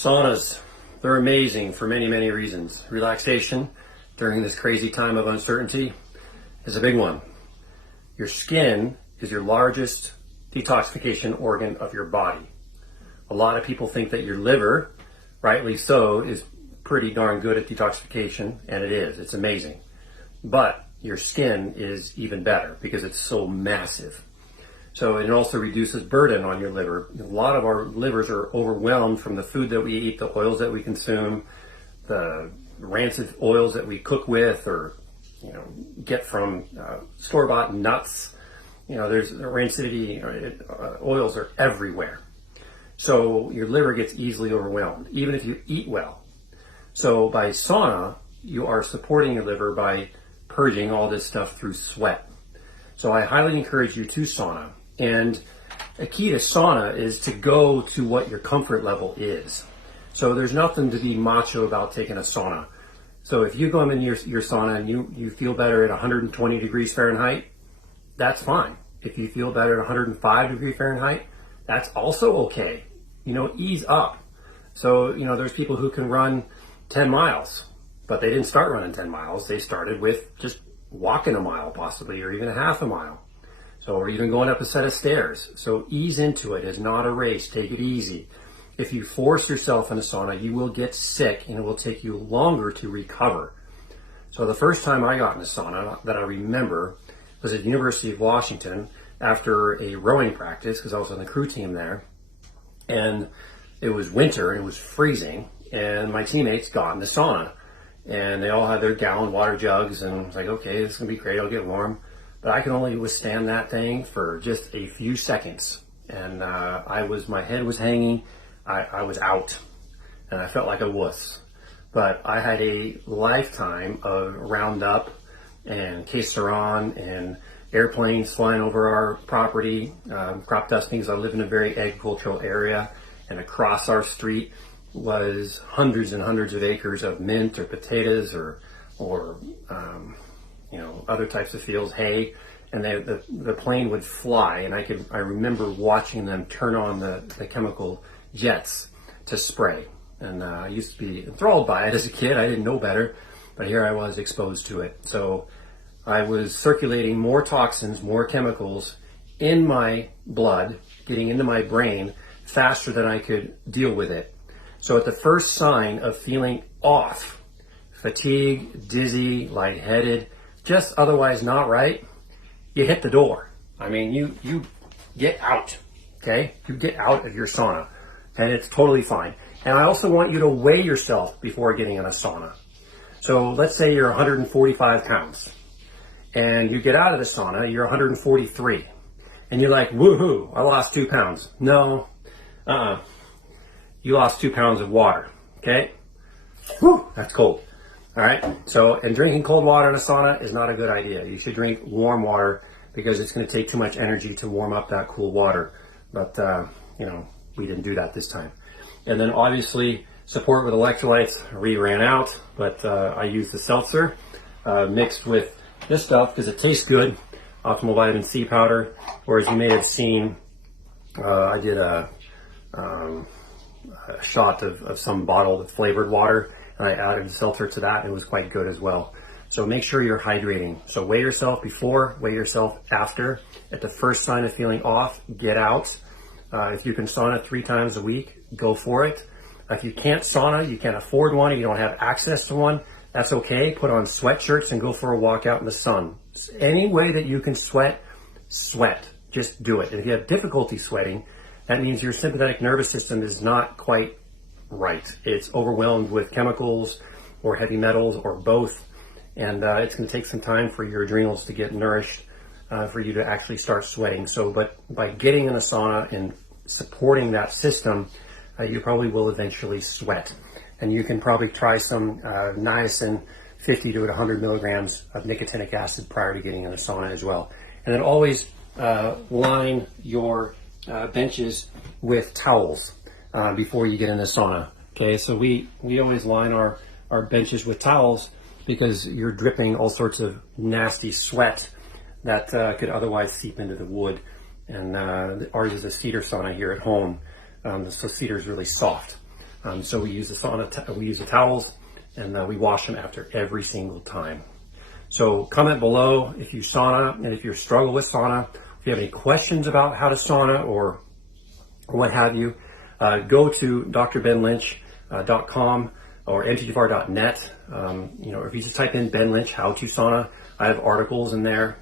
Saunas, they're amazing for many, many reasons. Relaxation during this crazy time of uncertainty is a big one. Your skin is your largest detoxification organ of your body. A lot of people think that your liver, rightly so, is pretty darn good at detoxification, and it is. It's amazing. But your skin is even better because it's so massive. So it also reduces burden on your liver. A lot of our livers are overwhelmed from the food that we eat, the oils that we consume, the rancid oils that we cook with or get from store-bought nuts. There's rancidity, oils are everywhere. So your liver gets easily overwhelmed, even if you eat well. So by sauna, you are supporting your liver by purging all this stuff through sweat. So I highly encourage you to sauna. And a key to sauna is to go to what your comfort level is. So there's nothing to be macho about taking a sauna. So if you go in your sauna and you feel better at 120 degrees Fahrenheit, that's fine. If you feel better at 105 degrees Fahrenheit, that's also okay. Ease up. So, there's people who can run 10 miles, but they didn't start running 10 miles. They started with just walking a mile possibly, or even a half a mile. So, or even going up a set of stairs. So ease into it. It's not a race. Take it easy. If you force yourself in a sauna, you will get sick and it will take you longer to recover. So the first time I got in a sauna that I remember was at the University of Washington after a rowing practice, because I was on the crew team there. And it was winter and it was freezing. And my teammates got in the sauna. And they all had their gallon water jugs. And I was like, okay, this is going to be great. I'll get warm. But I could only withstand that thing for just a few seconds. And my head was hanging. I was out. And I felt like a wuss. But I had a lifetime of Roundup and Quesaron and airplanes flying over our property, crop dusting, because I live in a very agricultural area. And across our street was hundreds and hundreds of acres of mint or potatoes or other types of fields, hay, and the plane would fly, and I remember watching them turn on the chemical jets to spray. And I used to be enthralled by it as a kid. I didn't know better, but here I was exposed to it. So I was circulating more toxins, more chemicals in my blood, getting into my brain faster than I could deal with it. So at the first sign of feeling off, fatigue, dizzy, lightheaded, just otherwise not right, you hit the door. I mean, you get out, okay? You get out of your sauna, and it's totally fine. And I also want you to weigh yourself before getting in a sauna. So let's say you're 145 pounds, and you get out of the sauna, you're 143, and you're like, woohoo, I lost 2 pounds. No, you lost 2 pounds of water, okay? Whew, that's cold. All right, and drinking cold water in a sauna is not a good idea. You should drink warm water because it's going to take too much energy to warm up that cool water. But, we didn't do that this time. And then obviously support with electrolytes. We ran out, but I used the seltzer mixed with this stuff because it tastes good, optimal vitamin C powder. Or as you may have seen, I did a shot of some bottle with flavored water. And I added seltzer to that. It was quite good as well. So make sure you're hydrating. So weigh yourself before, weigh yourself after. At the first sign of feeling off, get out. If you can sauna 3 times a week, go for it. If you can't sauna, you can't afford one, you don't have access to one, that's okay. Put on sweatshirts and go for a walk out in the sun. Any way that you can sweat, sweat. Just do it. And if you have difficulty sweating, that means your sympathetic nervous system is not quite right. It's overwhelmed with chemicals or heavy metals or both. And it's going to take some time for your adrenals to get nourished, for you to actually start sweating. But by getting in a sauna and supporting that system, you probably will eventually sweat. And you can probably try some niacin, 50 to 100 milligrams of nicotinic acid prior to getting in a sauna as well. And then always line your benches with towels before you get in the sauna. Okay, so we always line our benches with towels because you're dripping all sorts of nasty sweat that could otherwise seep into the wood. And ours is a cedar sauna here at home, so cedar is really soft. So we use the we use the towels, and we wash them after every single time. So comment below if you sauna, and if you struggle with sauna, if you have any questions about how to sauna or what have you, go to drbenlynch.com or mtgfr.net. If you just type in Ben Lynch, how to sauna, I have articles in there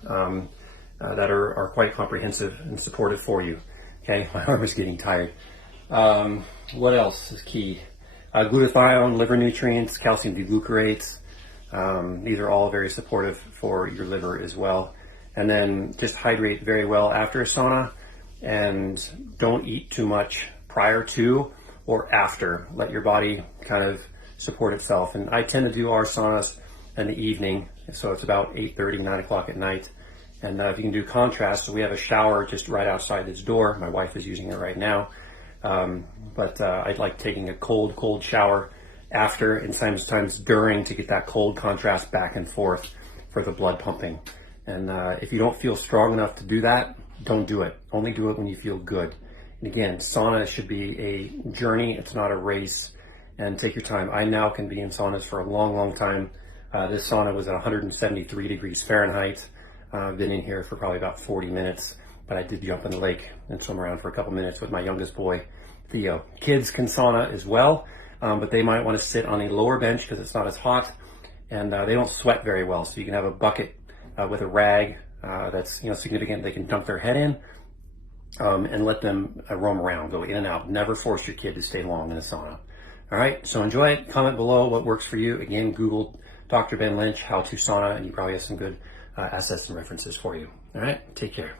that are quite comprehensive and supportive for you. Okay, my arm is getting tired. What else is key? Glutathione, liver nutrients, calcium deglucurates. These are all very supportive for your liver as well. And then just hydrate very well after a sauna, and don't eat too much prior to or after. Let your body kind of support itself. And I tend to do our saunas in the evening, so it's about 8:30, 9 o'clock at night. And if you can do contrast, so we have a shower just right outside this door. My wife is using it right now. But I'd like taking a cold shower after and sometimes during to get that cold contrast back and forth for the blood pumping. And if you don't feel strong enough to do that, don't do it. Only do it when you feel good. And again, sauna should be a journey. It's not a race. And take your time. I now can be in saunas for a long time. This sauna was at 173 degrees Fahrenheit. I've been in here for probably about 40 minutes, but I did jump in the lake and swim around for a couple minutes with my youngest boy, Theo. Kids can sauna as well, but they might want to sit on a lower bench because it's not as hot, and they don't sweat very well. So you can have a bucket with a rag that's significant. They can dunk their head in and let them roam around, go in and out. Never force your kid to stay long in a sauna. All right, so enjoy it. Comment below what works for you. Again, Google Dr. Ben Lynch, how to sauna, and you probably have some good assets and references for you. All right, take care.